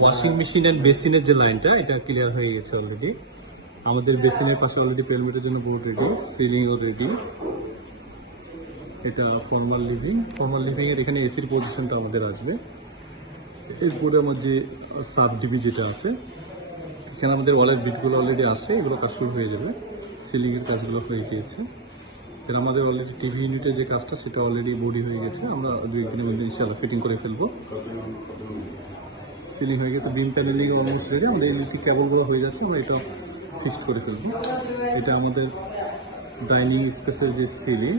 Washing machine and বেসিনের যে লাইনটা এটা ক্লিয়ার হয়ে গেছে অলরেডি। আমাদের বেসিনের পাশে অলরেডি পেলমেটের জন্য বোর্ড রেডি, সিলিংও রেডি। এটা ফর্মাল লিভিং এর এখানে এসির পজিশনটা আমাদের আসবে। এরপরে আমার যে সাব ডিবি যেটা আছে, এখানে আমাদের ওয়ালের বিটগুলো অলরেডি আসে, এগুলো কাজ শুরু হয়ে যাবে। সিলিংয়ের কাজগুলো হয়ে গিয়েছে। এর আমাদের অলরেডি টিভি ইউনিটের যে কাজটা সেটা অলরেডি বডি হয়ে গেছে, আমরা 2 দিনের মধ্যে ইনশাআল্লাহ ফিটিং করে ফেলবো। সিলিং হয়ে গেছে, বিম প্যানেলিং অলমোস্ট রেডি, আমাদের ইলেকট্রিক কেবলগুলো হয়ে যাচ্ছে, আমরা এটা ফিক্সড করে ফেলবো। এটা আমাদের ডাইনিং স্পেসের যে সিলিং,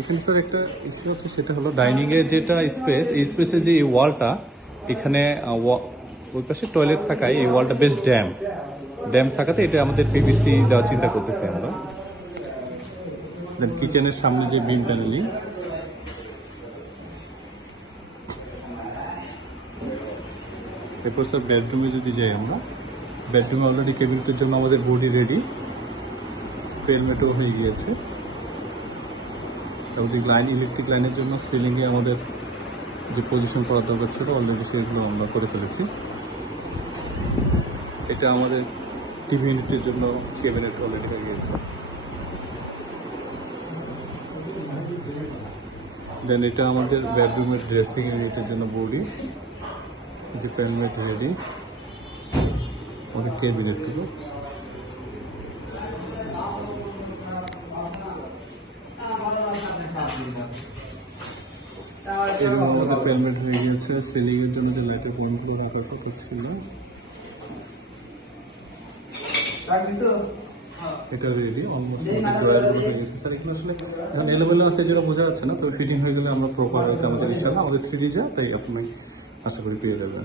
এখানে স্যার একটা ইস্যু হচ্ছে, সেটা হলো ডাইনিং এর যেটা স্পেস, এই স্পেসে যে এই ওয়ালটা, এখানে ওই পাশে টয়লেট থাকায় এই ওয়ালটা বেশ ড্যাম থাকাতে এটা আমাদের পিভিসি দেওয়ার চিন্তা করতেছি আমরা। দেন কিচেনের সামনে যে বিম প্যানেলিং, এরপর স্যার বেডরুমে যদি যাই আমরা, বেডরুমে অলরেডি কেবিনেটের জন্য আমাদের বডি রেডি, পেলমেটও হয়ে গিয়েছে। লাইন ইলেকট্রিক লাইনের জন্য সিলিংয়ে আমাদের যে পজিশন করার দরকার ছিল অলরেডি সেগুলো আমরা করে ফেলেছি। এটা আমাদের টিভি ইউনিটের জন্য ক্যাবিনেট অলরেডি হয়ে গিয়েছে। দেন এটা আমাদের বেডরুমের ড্রেসিং ইউনিটের জন্য বডি, যে প্যানমেট রেডি, আমাদের ক্যাবিনেট গুলো। এরকম আমাদের প্যানমেট হয়ে গিয়েছে। সিলিং এর জন্য যে লাইটের বোনগুলো রাখার কথা ছিল এটা রেডি, অলমোস্ট স্যার। এখানে আসলে এখন এলোমেলো আছে যেটা বোঝা যাচ্ছে না, তো ফিটিং হয়ে গেলে আমরা প্রপার আমাদের ইনশাআল্লাহ আমাদের 3D যায়, তাই আপনি আশা করি পেয়ে যাবেন।